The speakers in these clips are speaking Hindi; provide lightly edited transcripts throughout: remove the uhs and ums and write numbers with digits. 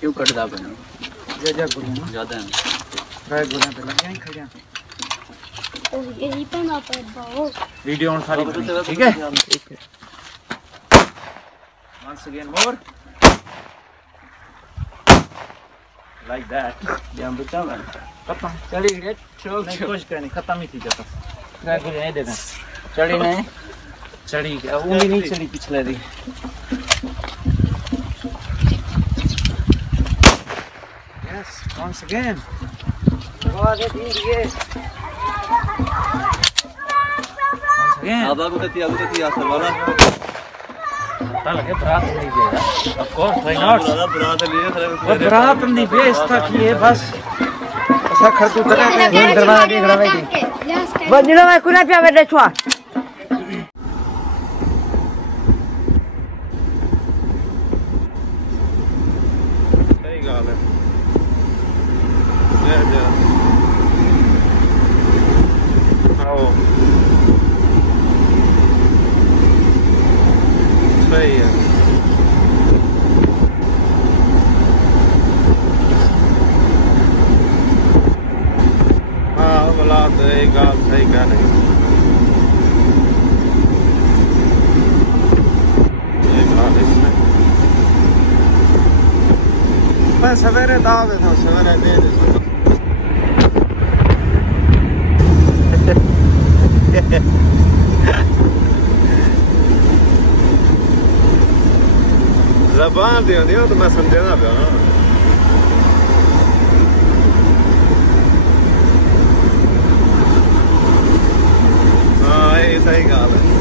क्यों कटदा बना जा गुड़िया ज्यादा है राय गुड़िया पे लग यहीं खड़िया तो यही पे ना पे बाओ वीडियो ऑन सारी ठीक है once again more like that जम बचा मैं खत्म चली गई नहीं कुछ करनी खत्म ही थी जाता राय गुड़िया दे दे चढ़ी नहीं चढ़ी उंगली नहीं चढ़ी पिछले दी once again. Once again. अब कती आसर वाला पता लगे बरात नहीं देगा of course why not बरात लिए बरात नहीं बेचता कि ये बस ऐसा खर्च उतरा के दरवाजा देख रहा है बंदलो में कुना पे बैठे छुआ सही गाल है आओ सही है हाँ बोला तो एक गाल सही कह रही मैं सवेरे दावे था सवेरे दे दे जबान दियो तो मैं समझे ना पिया हाँ ये सही गाल है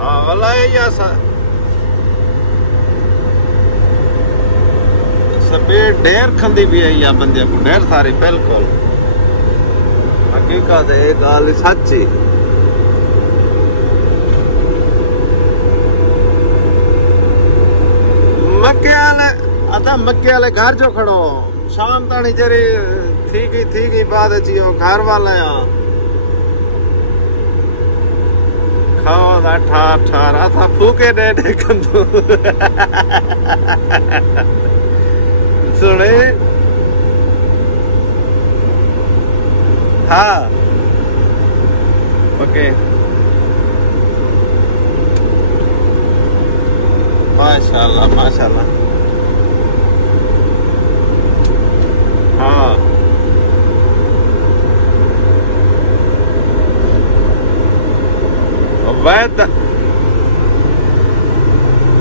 हाँ वाला स्पीड ढेर खंदी भी है या बंदे को ढेर सारी बिल्कुल हकीकत है गाल सच्ची मक्के वाले घर जो खड़ो शाम ताणी जरी थी गई बाद अचियो घर वाला खाओ ठार ठार था फूके डे कंदो सुने हाँ ओके माशाल्लाह माशाल्लाह हाँ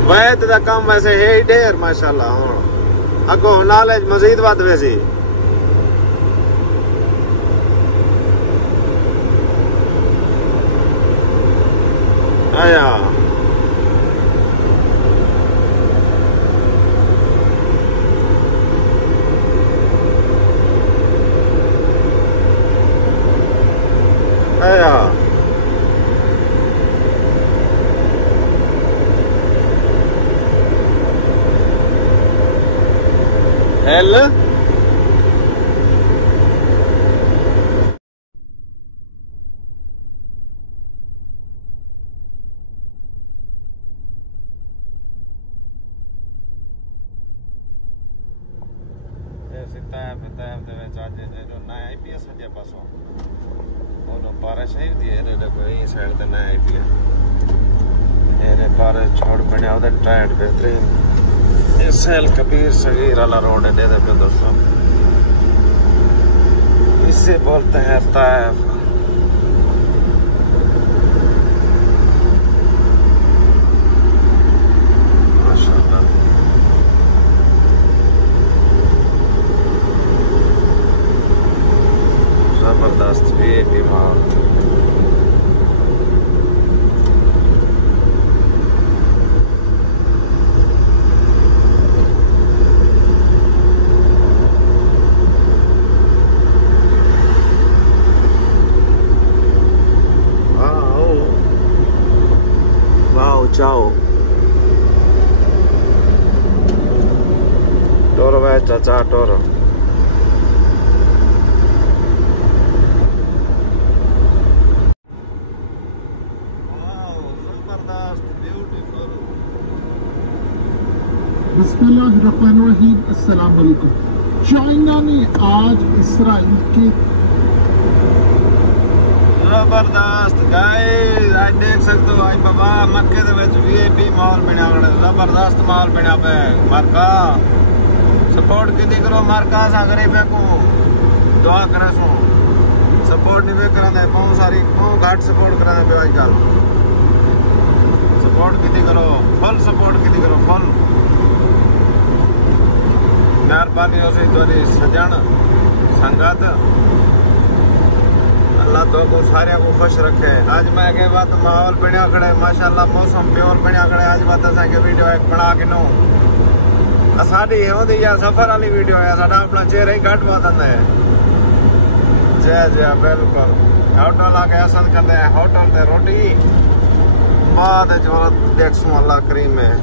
वैद का काम वैसे है ही ढेर माशाल्लाह हाँ अगो नॉलेज मजीद वध वैसी आया आया हेल आईपीएस पासों पारा शहीद थी साइड ते नया आईपीएस पारा छोड़ बने टाइट बेहतरीन सेल कबीर सगीर वाला रोड है दे पे दोस्तों इससे बोलते हैं तैफ Ciao. Toro vai चाचा toro. बिस्मिल्लाहिर्रहमानिर्रहीम अस्सलाम वालेकुम। चाइना ने आज इसराइल के जबरदस्त गाइस आज देख सकते हो आज बाबा मक्के दे विच वीआईपी माहौल बनया खड़ा जबरदस्त माहौल बनया पे मार्का सपोर्ट की करो मार्का सा गरीब को दुआ करे सो सपोर्ट नहीं वे करांदे बहुत सारी बहुत घाट सपोर्ट करांदे पे आजकल सपोर्ट की करो फुल सपोर्ट की करो फुल मेहरबानी हो सी तोरी सजन संगत अल्लाह तो को सारे को खुश रखे। आज मैं के बात माहौल बनया खड़े माशाल्लाह मौसम प्योर बनया खड़े आज बात असा के वीडियो एक बना के नो साडी होंदी या सफर वाली वीडियो है साडा अपना चेहरा ही घट बात है जय जय बिल्कुल होटल आके असद करते हैं होटल ते रोटी बाद जो देखसू अल्लाह करीम है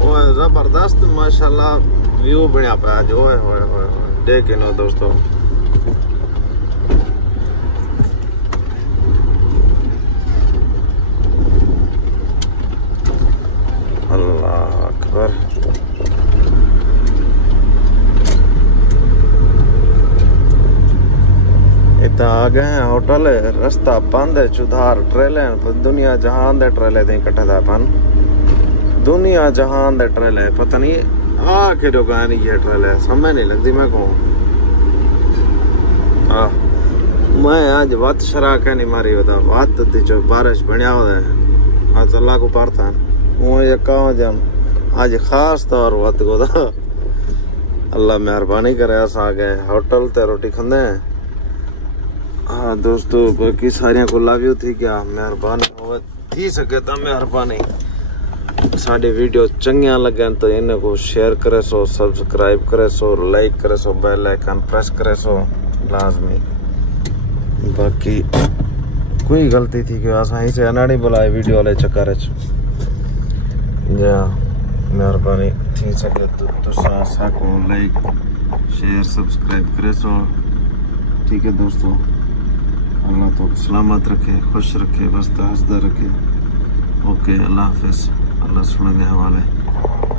वो जबरदस्त माशाल्लाह व्यू बनया पाया जो है देख नो दोस्तों आ गए हैं होटल रास्ता बंद है चुधार ट्रेले दुनिया जहान दे ट्रेले थे इकट्ठे था अपन दुनिया जहान दे ट्रेले पता नहीं आ के दुकान ये ट्रेले समझ नहीं लगती मैं को मैं आज वत शरा के नहीं मारी होता वत दी जो बारिश बनया होता है आज अल्लाह को पारता वो ये कहो जम आज खास तौर वत को था अल्लाह मेहरबानी करे अस आ गए होटल ते रोटी खंदे हाँ दोस्तों बाकी सारिया को लव यू थी क्या मेहरबानी हो थी सके तो मेहरबानी साडी वीडियो चंगिया लगे तो इन्हें को शेयर करे सो सब्सक्राइब करे सो लाइक करे सो बेल आइकन प्रेस करे सो लाजमी बाकी कोई गलती थी कि असा ही से अनाड़ी बुलाए वीडियो वाले चक्कर या मेहरबानी थी सके तो तुसा को लाइक शेयर सब्सक्राइब करे सो ठीक है दोस्तों अल्लाह तो सलामत रखे खुश रखे बस हंसदा रखे ओके अल्लाह हाफिज अल्लाह सुनने हवाले।